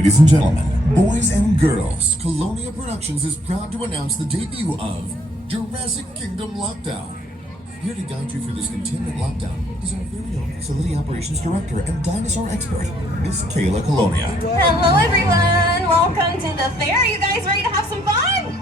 Ladies and gentlemen, boys and girls, Colonia Productions is proud to announce the debut of Jurassic Kingdom Lockdown. Here to guide you through this containment lockdown is our very own Facility Operations Director and dinosaur expert, Miss Kayla Colonia. Hello everyone, welcome to the fair. You guys ready to have some fun?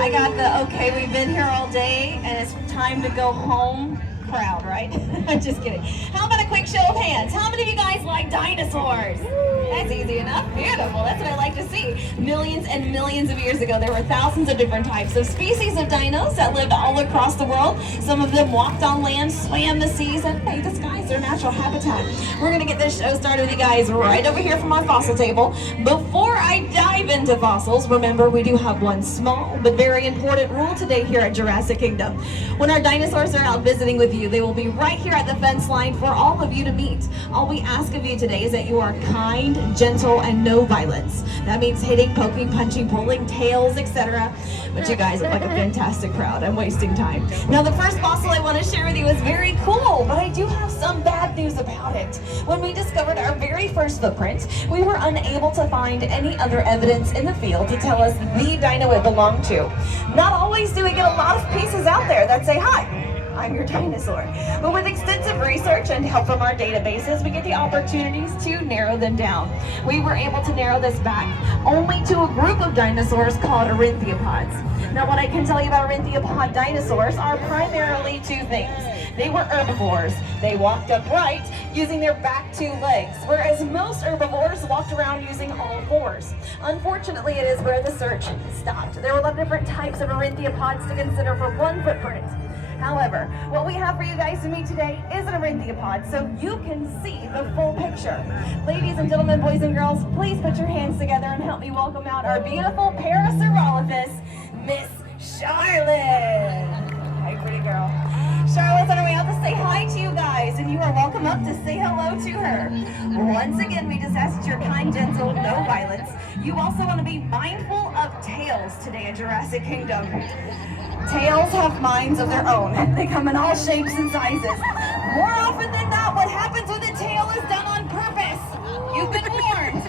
I got the okay, we've been here all day and it's time to go home crowd, right? I'm just kidding. How about a quick show of hands? How many of you guys like dinosaurs? That's easy enough. Beautiful. That's what I like to see. Millions and millions of years ago, there were thousands of different types of species of dinos that lived all across the world. Some of them walked on land, swam the seas, and hey, the sky's their natural habitat. We're going to get this show started with you guys right over here from our fossil table. Before I dive into fossils, remember we do have one small but very important rule today here at Jurassic Kingdom. When our dinosaurs are out visiting with you, they will be right here at the fence line for all of you to meet. All we ask of you today is that you are kind, gentle, and no violence. That means hitting, poking, punching, pulling, tails, etc. But you guys look like a fantastic crowd. I'm wasting time. Now the first fossil I want to share with you is very cool, but I do have some bad news about it. When we discovered our very first footprint, we were unable to find any other evidence in the field to tell us the dino it belonged to. Not always do we get a lot of pieces out there that say, hi, I'm your dinosaur. But with extensive research and help from our databases, we get the opportunities to narrow them down. We were able to narrow this back only to a group of dinosaurs called Ornithopods. Now what I can tell you about Ornithopod dinosaurs are primarily two things. They were herbivores. They walked upright using their back two legs, whereas most herbivores walked around using all fours. Unfortunately, it is where the search stopped. There were a lot of different types of Ornithopods to consider for one footprint. However, what we have for you guys to meet today is an Ornithopod, so you can see the full picture. Ladies and gentlemen, boys and girls, please put your hands together and help me welcome out our beautiful Parasaurolophus, Miss Charlotte. Hi, pretty girl. Charlotte's on her way out to say hi to you guys, and you are welcome up to say hello to her. Once again, we just ask that you're kind, gentle, no violence. You also want to be mindful of tails today in Jurassic Kingdom. Tails have minds of their own. They come in all shapes and sizes. More often than not, what happens with a tail is done on purpose. You've been warned.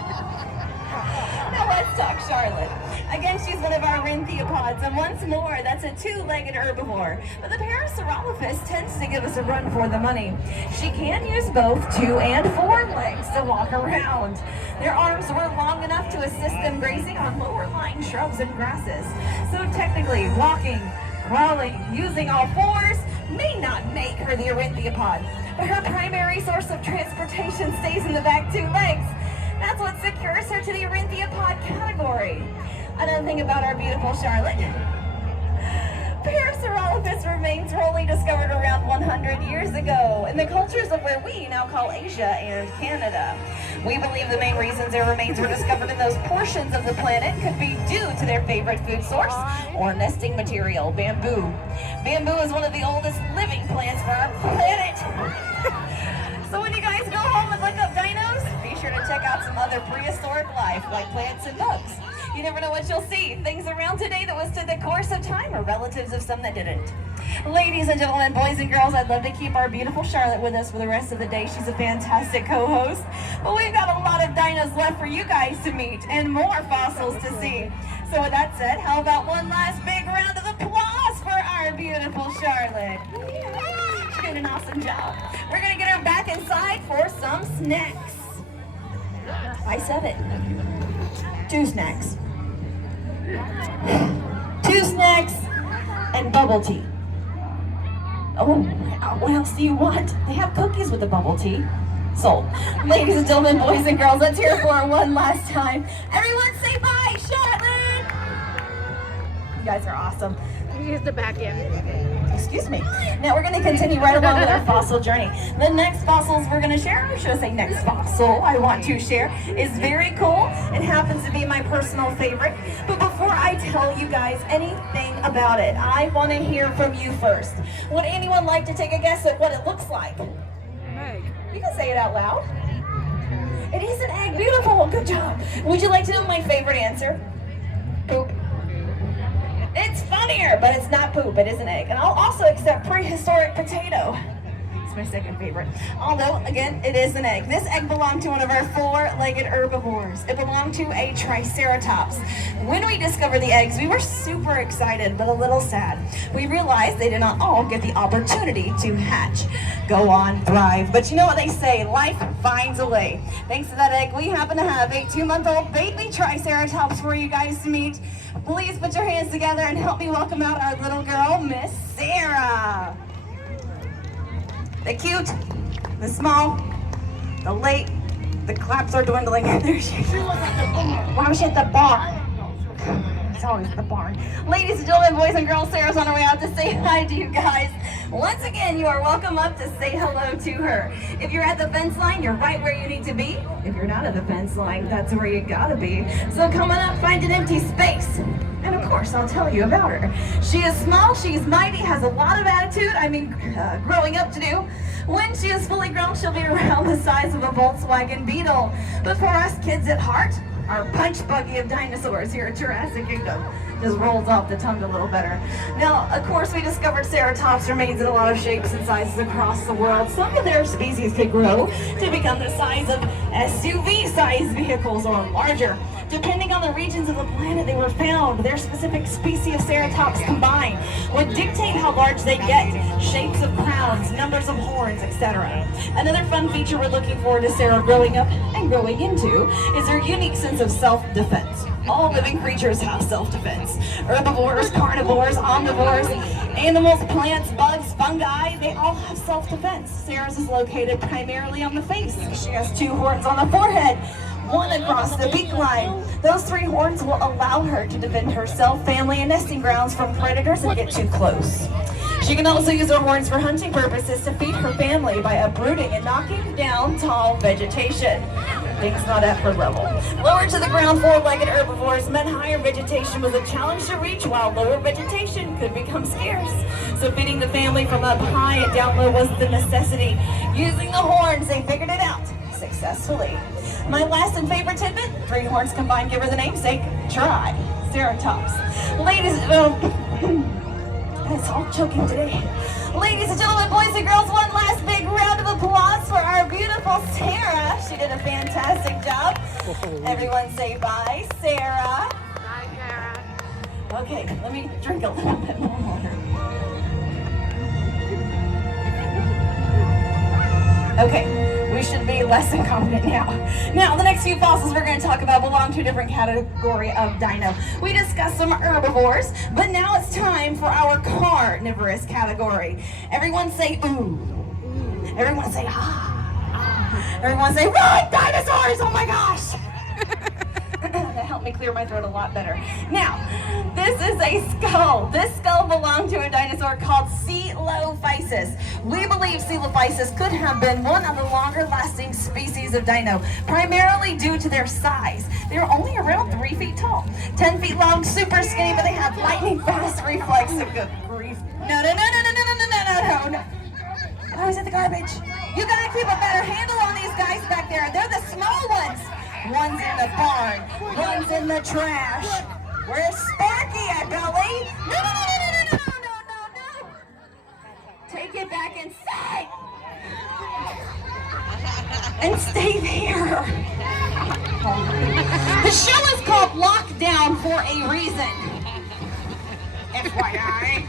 Now let's talk Charlotte. Again, she's one of our Ornithopods, and once more, that's a two-legged herbivore. But the Parasaurolophus tends to give us a run for the money. She can use both 2 and 4 legs to walk around. Their arms were long enough to assist them grazing on lower-lying shrubs and grasses. So technically, walking, crawling, using all fours may not make her the Ornithopod, but her primary source of transportation stays in the back 2 legs. That's what secures her to the Ornithopod category. Another thing about our beautiful Charlotte, Parasaurolophus remains wholly discovered around 100 years ago in the cultures of where we now call Asia and Canada. We believe the main reasons their remains were discovered in those portions of the planet could be due to their favorite food source or nesting material, bamboo. Bamboo is one of the oldest living plants for our planet. So when you guys go home and look up dinos, be sure to check out some other prehistoric life like plants and bugs. You never know what you'll see. Things around today that withstood the course of time are relatives of some that didn't. Ladies and gentlemen, boys and girls, I'd love to keep our beautiful Charlotte with us for the rest of the day. She's a fantastic co-host. But we've got a lot of dinos left for you guys to meet and more fossils to see. So with that said, how about one last big round of applause for our beautiful Charlotte? She did an awesome job. We're going to get her back inside for some snacks. I said it. 2 snacks. 2 snacks and bubble tea. Oh, what else do you want? They have cookies with the bubble tea. Sold. Ladies and gentlemen, boys and girls, let's hear it for her one last time. Everyone say bye, Charlotte! You guys are awesome. Use the back end. Excuse me. Now we're going to continue right along with our fossil journey. The next fossils we're going to share, or should I say next fossil I want to share, is very cool. It happens to be my personal favorite. But before I tell you guys anything about it, I want to hear from you first. Would anyone like to take a guess at what it looks like? Egg. You can say it out loud. It is an egg. Beautiful. Good job. Would you like to know my favorite answer? Poop. It's funnier, but it's not poop. It is an egg. And I'll also accept prehistoric potato. That's my second favorite. Although, again, it is an egg. This egg belonged to one of our four-legged herbivores. It belonged to a triceratops. When we discovered the eggs, we were super excited, but a little sad. We realized they did not all get the opportunity to hatch, go on, thrive. But you know what they say, life finds a way. Thanks to that egg, we happen to have a 2-month-old baby triceratops for you guys to meet. Please put your hands together and help me welcome out our little girl, Miss Sarah. The cute, the small, the late, the claps are dwindling. There she is. Wow, she's at the bar. It's always at the barn. Ladies and gentlemen, boys and girls, Sarah's on her way out to say hi to you guys. Once again, you are welcome up to say hello to her. If you're at the fence line, you're right where you need to be. If you're not at the fence line, that's where you gotta be. So come on up, find an empty space. And of course, I'll tell you about her. She is small, she's mighty, has a lot of attitude, growing up to do. When she is fully grown, she'll be around the size of a Volkswagen Beetle. But for us kids at heart, our punch buggy of dinosaurs here at Jurassic Kingdom just rolls off the tongue a little better. Now, of course, we discovered ceratops remains in a lot of shapes and sizes across the world. Some of their species could grow to become the size of SUV-sized vehicles or larger. Depending on the regions of the planet they were found, their specific species of ceratops combined would dictate how large they get, shapes of crowns, numbers of horns, etc. Another fun feature we're looking forward to Sarah growing up and growing into is her unique sense of self-defense. All living creatures have self-defense. Herbivores, carnivores, omnivores, animals, plants, bugs, fungi, they all have self-defense. Sarah's is located primarily on the face. She has 2 horns on the forehead, 1 across the beak line. Those 3 horns will allow her to defend herself, family, and nesting grounds from predators that get too close. She can also use her horns for hunting purposes to feed her family by uprooting and knocking down tall vegetation. Things not at her level. Lower to the ground, 4-legged herbivores meant higher vegetation was a challenge to reach, while lower vegetation could become scarce. So feeding the family from up high and down low was the necessity. Using the horns, they figured it out successfully. My last and favorite tidbit, 3 horns combined give her the namesake, Triceratops. Ladies, it's all choking today. Ladies and gentlemen, boys and girls, one last big round of applause for our beautiful Sarah. She did a fantastic job. Everyone say bye, Sarah. Bye, Sarah. Okay, let me drink a little bit more water. Okay, we should be less than confident now. Now, the next few fossils we're going to talk about belong to a different category of dino. We discussed some herbivores, but now it's time for our carnivorous category. Everyone say ooh. Everyone say ah. Everyone say run, dinosaurs! Oh my gosh! That helped me clear my throat a lot better. Now, this is a skull. This skull belonged to a dinosaur called Coelophysis. We believe Coelophysis could have been one of the longer-lasting species of dino, primarily due to their size. They're only around 3 feet tall, 10 feet long, super skinny, but they have lightning-fast reflexes. Good grief. No. Oh, he's at the garbage. You gotta keep a better handle on these guys back there. They're the small ones. One's in the barn, one's in the trash. Where's Sparky at, Billy? No. Take it back inside. And stay there. The show is called Lockdown for a reason. FYI.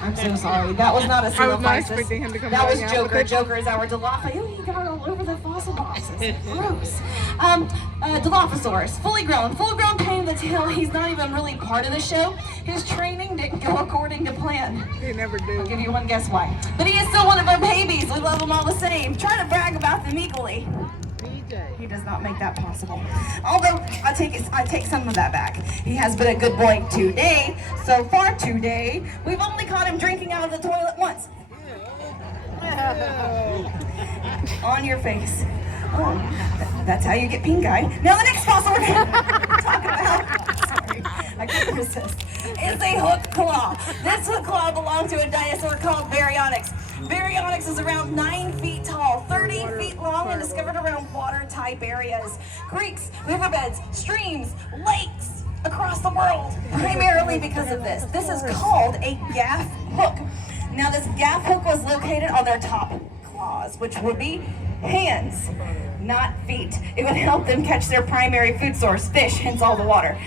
I'm so sorry. That was not a I was not Coelophysis. expecting him to come That was running out with Joker. it. Joker is our Dilophosaurus. He got all over the fossil boxes. Gross. Dilophosaurus, fully grown pain in the tail. He's not even really part of the show. His training didn't go according to plan. They never do. I'll give you one guess why. But he is still one of our babies. We love him all the same. Try to brag about them equally. He does not make that possible. Although, I take some of that back. He has been a good boy today. So far today, we've only caught him drinking out of the toilet once. On your face. Oh, that's how you get pink eye. Now the next fossil we're going to talk about, sorry, I couldn't resist, is a hooked claw. This hooked claw belonged to a dinosaur called Baryonyx. Baryonyx is around 9 feet tall, 30 feet long, and discovered around water-type areas, creeks, riverbeds, streams, lakes across the world, primarily because of this. This is called a gaff hook. Now this gaff hook was located on their top claws, which would be hands, not feet. It would help them catch their primary food source, fish, hence all the water.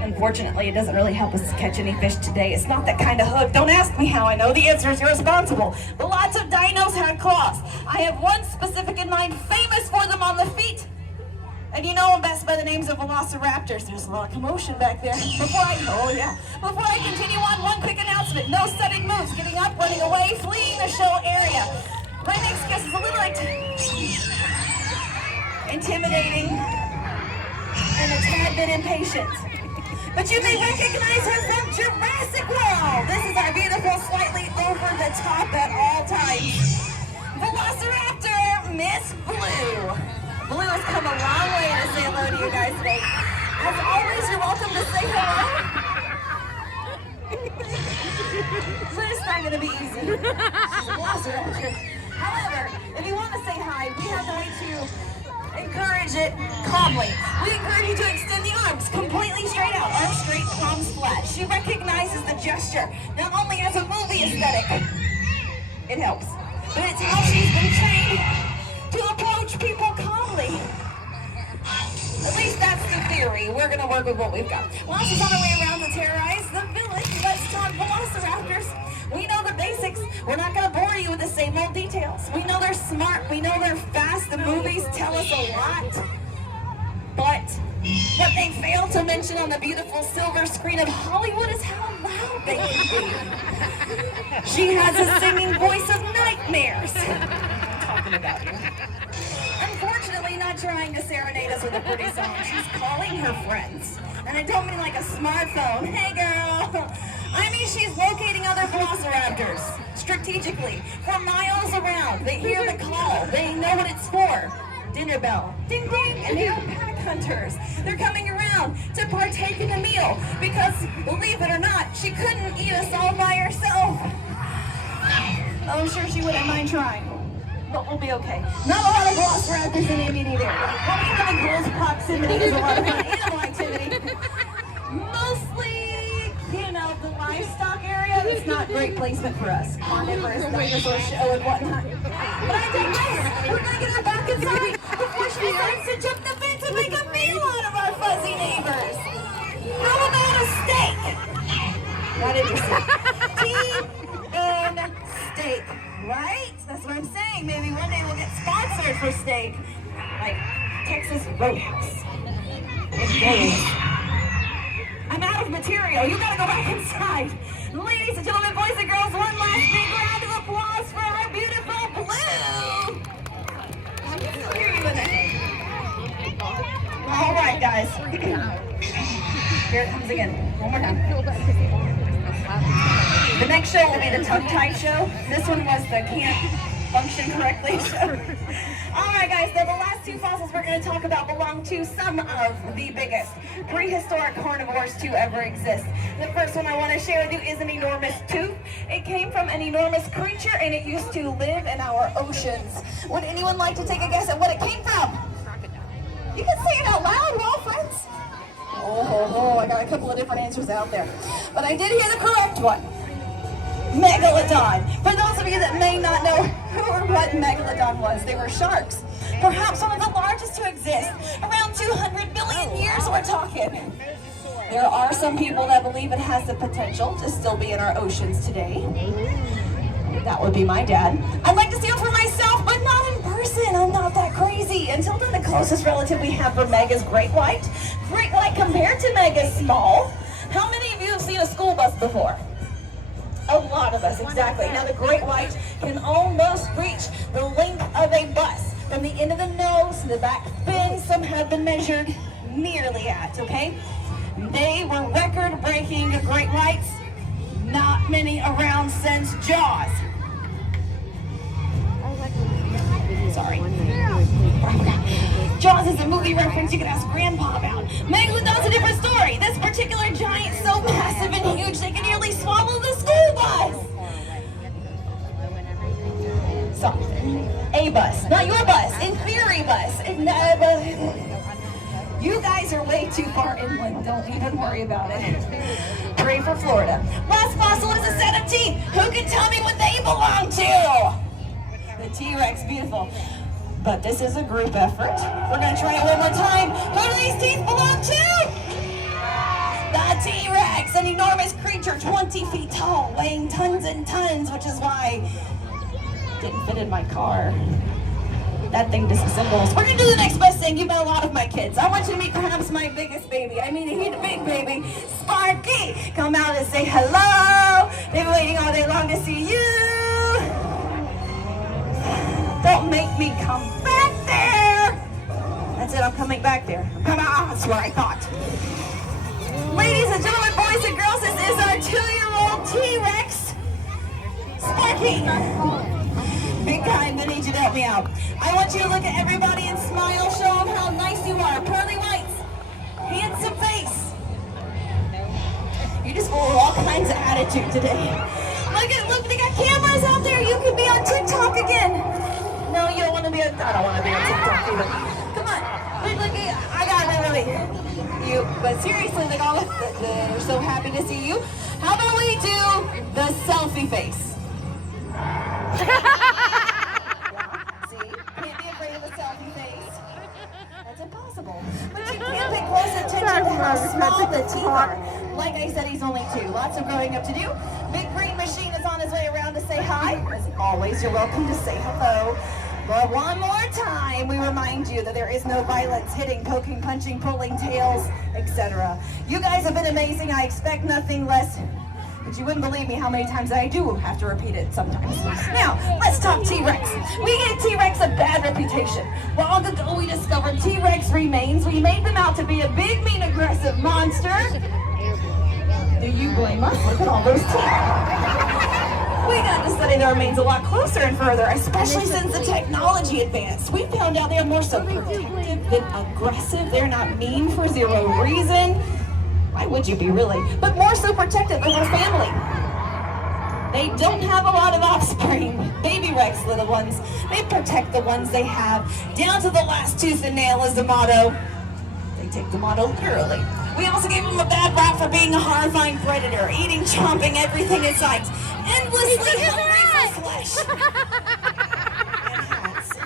Unfortunately, it doesn't really help us catch any fish today. It's not that kind of hook. Don't ask me how I know. The answer is irresponsible. But lots of dinos had claws. I have one specific in mind, famous for them on the feet. And you know them best by the names of velociraptors. There's a lot of commotion back there. Before I continue on, one quick announcement. No sudden moves, getting up, running away, fleeing the show area. My next guest is a little intimidating and a tad bit impatient. But you may recognize her from Jurassic World. This is our beautiful, slightly over the top at all times Velociraptor, Miss Blue. Blue has come a long way to say hello to you guys today. As always, you're welcome to say hello. So it's not going to be easy. She's a Velociraptor. However, if you want to say hi, we have a way to encourage it calmly. We encourage you to extend the arms completely straight out, arms straight, palms flat. She recognizes the gesture, not only as a movie aesthetic, it helps, but it's how she's been trained to approach people calmly. At least that's the theory. We're going to work with what we've got. While she's on her way around to terrorize the village, let's talk Velociraptors. We know the basics. We're not going to bore you with the same old details. We know they're smart. We know they're fast. The movies tell us a lot. But what they fail to mention on the beautiful silver screen of Hollywood is how loud they can be. She has a singing voice of nightmares. Talking about you. Unfortunately, not trying to serenade us with a pretty song. She's calling her friends. And I don't mean like a smartphone. Hey, girl. I mean, she's locating other velociraptors strategically for miles around. They hear the call. They know what it's for. Dinner bell. Ding, ding. And they're pack hunters. They're coming around to partake in a meal because, believe it or not, she couldn't eat us all by herself. Oh, I'm sure she wouldn't mind trying. But we'll be okay. Not a lot of velociraptors in the immediate area. Walking in close proximity is a lot of fun. Animal activity. Mostly, you know, the livestock area. It's not great placement for us. Carnivorous dinosaur show and whatnot. But I digress. We're going to get her back inside before she decides to jump the fence and make a meal out of our fuzzy neighbors. How about a steak? Not interesting. Tea and steak. Right? That's what I'm saying. Maybe one day we'll get sponsored for steak. Like Texas Roadhouse. I'm out of material. You gotta go back inside. Ladies and gentlemen, boys and girls, one last big round of applause for our beautiful Blue. I can still hear you in it. All right, guys. Here it comes again. One more time. The next show will be the tongue-tied show. This one was the can't function correctly show. Alright guys, now the last two fossils we're going to talk about belong to some of the biggest prehistoric carnivores to ever exist. The first one I want to share with you is an enormous tooth. It came from an enormous creature and it used to live in our oceans. Would anyone like to take a guess at what it came from? You can say it out loud, we're all friends. Oh, I got a couple of different answers out there. But I did hear the correct one. Megalodon. For those of you that may not know who or what Megalodon was, they were sharks. Perhaps one of the largest to exist. Around 200 billion years we're talking. There are some people that believe it has the potential to still be in our oceans today. That would be my dad. I'd like to see it for myself, but not in person. I'm not that crazy. Until then, the closest relative we have for Meg is great white. Great white compared to Meg is small. How many of you have seen a school bus before? A lot of us, exactly. Now the great white can almost reach the length of a bus. From the end of the nose to the back fin, some have been measured nearly at, okay? They were record-breaking great whites. Not many around since Jaws. Sorry. Jaws is a movie reference you can ask Grandpa about. Megalodon's a different story. This particular giant so massive and huge they can nearly swallow the school bus. Sorry. A bus, not your bus. In theory bus. You guys are way too far inland. Don't even worry about it. Pray for Florida. Last fossil is a set of teeth. Who can tell me what they belong to? The T-Rex, beautiful. But this is a group effort. We're gonna try it one more time. Who do these teeth belong to? The T-Rex, an enormous creature 20 feet tall, weighing tons and tons, which is why it didn't fit in my car. That thing disassembles. We're gonna do the next best thing. You met a lot of my kids. I want you to meet perhaps my biggest baby. I mean, he's a big baby. Sparky, come out and say hello. They've been waiting all day long to see you. Don't make me come back there. That's it, I'm coming back there. Come on, that's what I thought. Ladies and gentlemen, boys and girls, this is our 2-year-old T-Rex, Sparky. Big kind, I need you to help me out. I want you to look at everybody and smile, show them how nice you are. Pearly whites, handsome face. You just full of all kinds of attitude today. Look, they got cameras out there. You can be on TikTok again. No, you don't want to be on, I don't want to be on TikTok either. Come on, look, I got it really. But seriously, they're so happy to see you. How about we do the selfie face? See, can't be afraid of a selfie face. That's impossible. But you can pay close attention to how small the teeth are. Like I said, he's only 2. Lots of growing up to do. Big Green Machine is on his way around to say hi. As always, you're welcome to say hello. But one more time, we remind you that there is no violence, hitting, poking, punching, pulling tails, etc. You guys have been amazing. I expect nothing less. But you wouldn't believe me how many times I do have to repeat it sometimes. Now, let's talk T-Rex. We gave T-Rex a bad reputation. Long ago, we discovered T-Rex remains. We made them out to be a big, mean, aggressive monster. Do you blame us? Look at all those teeth. We got to study their remains a lot closer and further, especially since the technology advanced. We found out they're more so protective than aggressive. They're not mean for zero reason. Why would you be really? But more so protective of their family. They don't have a lot of offspring. Baby Rex, little ones. They protect the ones they have. Down to the last tooth and nail is the motto. They take the motto literally. We also gave them a bad rap for being a horrifying predator, eating, chomping everything in sight, endlessly hungry for flesh. And hats.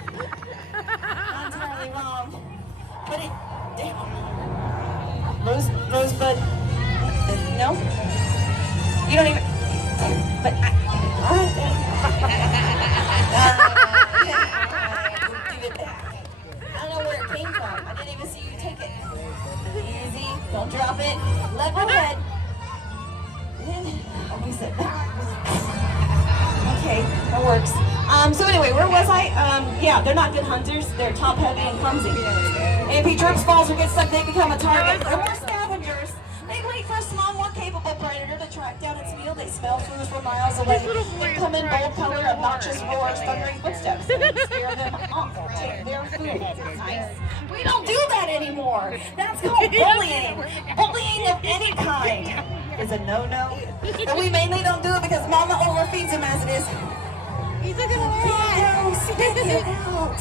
Not entirely wrong, but it, damn. Rosebud, no? You don't even, but all right then. Give it back. I don't know where it came from. I didn't even see you take it. Easy, don't drop it. Level head. Oh, we said okay, that works. So anyway, where was I? Yeah, they're not good hunters. They're top heavy and clumsy. If he trips, falls, or gets stuck, they become a target. They're more scavengers. They wait for a small, more capable predator to track down its meal. They smell food from miles away. They come in bold color, obnoxious roars, thundering footsteps. They scare them off. Take their food. Nice. We don't do that anymore. That's called bullying. Bullying of any kind is a no-no. And we mainly don't do it because Mama overfeeds him as it is. He's looking around. Spit it out.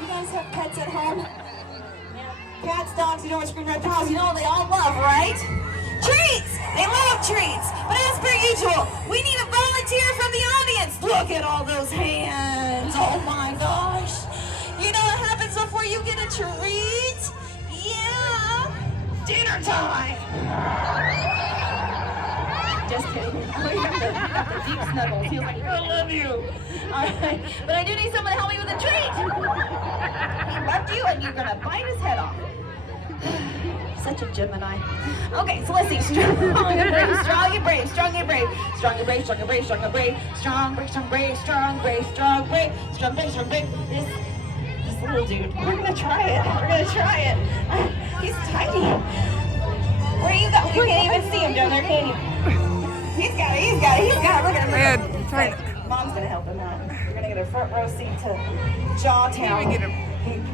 You guys have pets at home? Yeah. Cats, dogs, you know what scream red paws, you know what they all love, right? Treats! They love treats! But as per usual, we need a volunteer from the audience. Look at all those hands. Oh my gosh. You know what happens before you get a treat? Yeah. Dinner time. Just kidding. We got the deep snuggles. He was like, I love you. All right. But I do need someone to help me with a treat. He loved you and you're going to bite his head off. Such a Gemini. Okay, so let's see. Strong and brave, strong and brave, strong and brave, strong and brave, strong and brave, strong and brave, strong, brave, strong, brave, strong, brave, strong, brave, strong, brave, strong, brave. This little dude. We're going to try it. We're going to try it. He's tiny. Where you go? You can't even see him down there, can you? He's got it. He's got it. He's got it. Look at him. Okay, Mom's going to help him out. We're going to get a front row seat to Jawtown.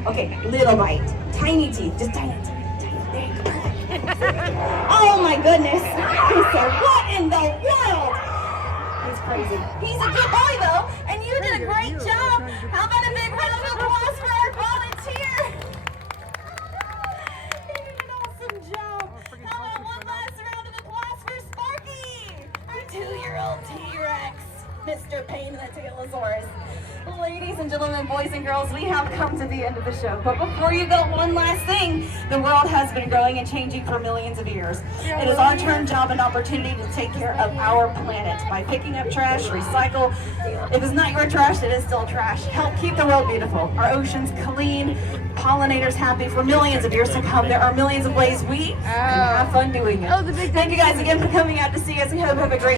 Okay, little bite. Tiny teeth. Just tiny teeth. There you go. Oh my goodness. He said, what in the world? He's crazy. He's a good boy though, and you did a great job. How about a big round of applause for our volunteer? He did an awesome job. How about one last round of applause for Sparky, our 2-year-old T-Rex? Mr. Pain and the Tailorsaurus. Ladies and gentlemen, boys and girls, we have come to the end of the show. But before you go, one last thing. The world has been growing and changing for millions of years. It is our turn, job, and opportunity to take care of our planet by picking up trash, recycle. If it's not your trash, it is still trash. Help keep the world beautiful. Our oceans clean, pollinators happy for millions of years to come. There are millions of ways we can have fun doing it. Thank you guys again for coming out to see us. We hope you have a great